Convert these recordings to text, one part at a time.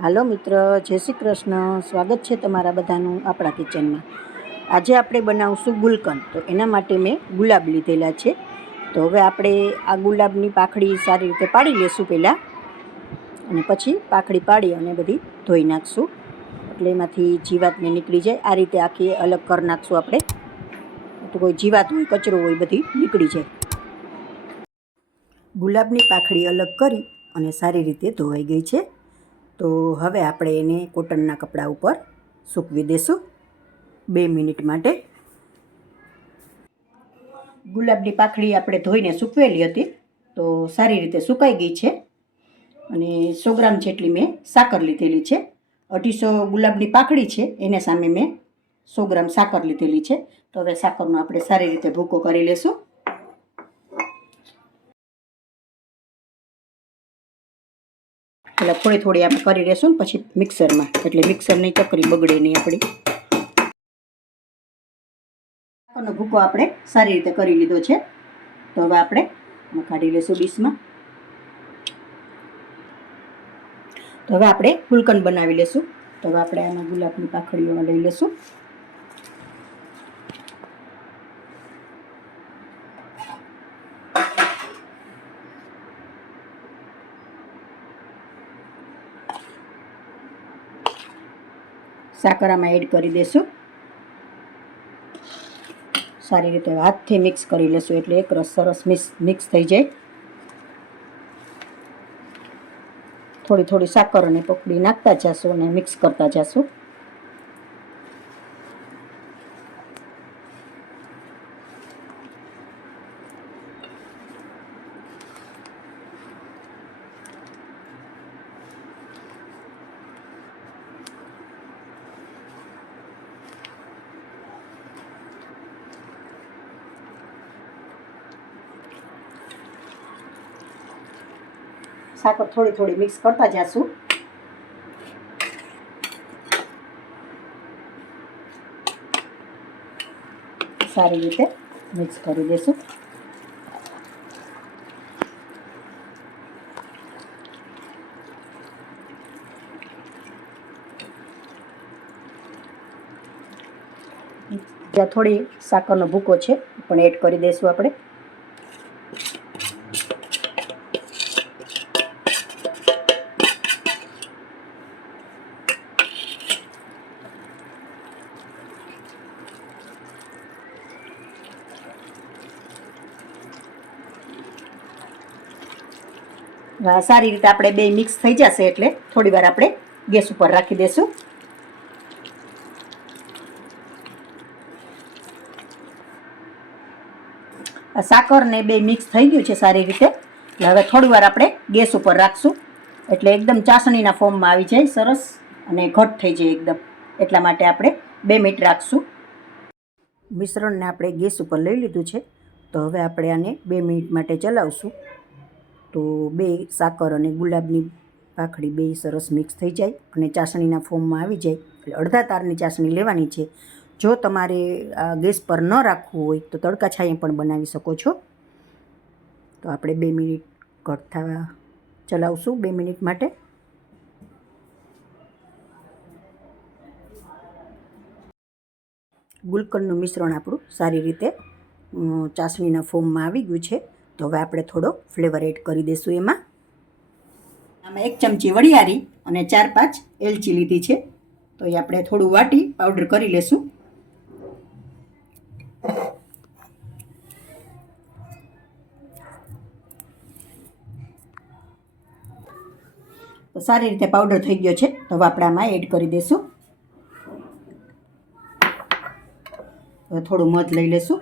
હાલો મિત્ર, જય શ્રી કૃષ્ણ. સ્વાગત છે તમારા બધાનું આપણા કિચનમાં. આજે આપણે બનાવશું ગુલકંદ. તો એના માટે મેં ગુલાબ લીધેલા છે. તો હવે આપણે આ ગુલાબની પાંખડી સારી રીતે પાડી લેશું પહેલાં, અને પછી પાંખડી પાડી અને બધી ધોઈ નાખશું, એટલે એમાંથી જીવાતને નીકળી જાય. આ રીતે આખી અલગ કરી નાખશું આપણે, તો કોઈ જીવાત હોય, કચરો હોય, બધી નીકળી જાય. ગુલાબની પાંખડી અલગ કરી અને સારી રીતે ધોવાઈ ગઈ છે. તો હવે આપણે એને કોટનના કપડા ઉપર સૂકવી દઈશું 2 મિનિટ માટે. ગુલાબની પાંખડી આપણે ધોઈને સૂકવેલી હતી, તો સારી રીતે સુકાઈ ગઈ છે. અને 100 ગ્રામ જેટલી મેં સાકર લીધેલી છે. 250 ગુલાબની પાંખડી છે, એને સામે મેં 100 ગ્રામ સાકર લીધેલી છે. તો હવે સાકરનો આપણે સારી રીતે ભૂકો કરી લેશું. એટલે થોડી થોડી આપણે કરી લેશું ને પછી મિક્સરમાં, એટલે મિક્સરની ચકરી બગડે નહીં આપણી. સાકરનો ભૂકો આપણે સારી રીતે કરી લીધો છે. તો હવે આપણે કાઢી લેશું ડીશમાં. તો હવે આપણે ગુલકંદ બનાવી લેશું. તો હવે આપણે આમાં ગુલાબની પાંખડીઓ લઈ લેશું. સાકર આમાં એડ કરી દેશું. સારી રીતે હાથથી મિક્સ કરી લેશું, એટલે એક રસ સરસ મિક્સ થઈ જાય. થોડી થોડી સાકર અને પકડી નાખતા જશું અને મિક્સ કરતા જશું. સાકર થોડી થોડી મિક્સ કરતા જશું. સારી રીતે મિક્સ કરી દેશું. જ્યાં થોડી સાકરનો ભૂકો છે પણ એડ કરી દઈશું આપણે. સારી રીતે આપણે બે મિક્સ થઈ જશે એટલે થોડી વાર આપણે ગેસ ઉપર રાખી દઈશું. સાકર ને બે મિક્સ થઈ ગયું છે સારી રીતે. એટલે હવે થોડી વાર આપણે ગેસ ઉપર રાખશું, એટલે એકદમ ચાસણીના ફોર્મમાં આવી જાય સરસ, અને ઘટ થઈ જાય એકદમ. એટલા માટે આપણે 2 મિનિટ રાખશું. મિશ્રણને આપણે ગેસ ઉપર લઈ લીધું છે. તો હવે આપણે આને 2 મિનિટ માટે ચલાવશું. તો બે સાકર અને ગુલાબની પાંખડી બે સરસ મિક્સ થઈ જાય અને ચાસણીના ફોર્મમાં આવી જાય. એટલે અડધા તારની ચાસણી લેવાની છે. જો તમારે ગેસ પર ન રાખવું હોય તો તડકા છાંયે પણ બનાવી શકો છો. તો આપણે 2 મિનિટ ઘટ થવા ચલાવશું 2 મિનિટ માટે. ગુલકંદનું મિશ્રણ આપણું સારી રીતે ચાસણીના ફોર્મમાં આવી ગયું છે. તો હવે આપણે થોડો ફ્લેવર એડ કરી દઈશું એમાં. આમાં 1 ચમચી વરિયાળી અને 4-5 એલચી લીધી છે. તો એ આપણે થોડું વાટી પાવડર કરી લેશું. તો સારી રીતે પાવડર થઈ ગયો છે. તો હવે આપણે આમાં એડ કરી દઈશું. હવે થોડું મધ લઈ લેશું.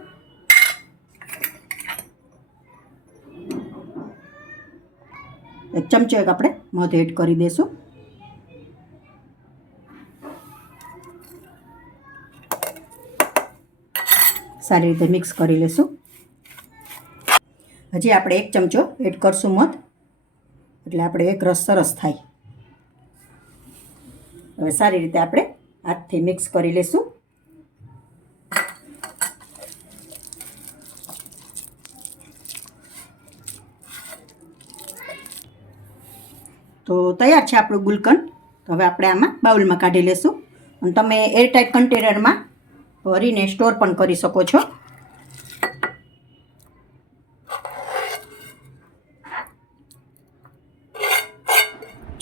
એક ચમચો આપણે મધ એડ કરી દઈશું. સારી રીતે મિક્સ કરી લેશું. હજી આપણે 1 ચમચો એડ કરશું મધ, એટલે આપણે એક રસ સરસ થાય. હવે સારી રીતે આપણે હાથથી મિક્સ કરી લેશું. તો તૈયાર છે આપણું ગુલકંદ. તો હવે આપણે આમાં બાઉલમાં કાઢી લેશું અને તમે એરટાઇટ કન્ટેનરમાં ભરીને સ્ટોર પણ કરી શકો છો.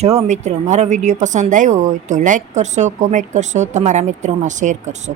જો મિત્રો મારો વિડીયો પસંદ આવ્યો હોય તો લાઈક કરશો, કોમેન્ટ કરશો, તમારા મિત્રોમાં શેર કરશો.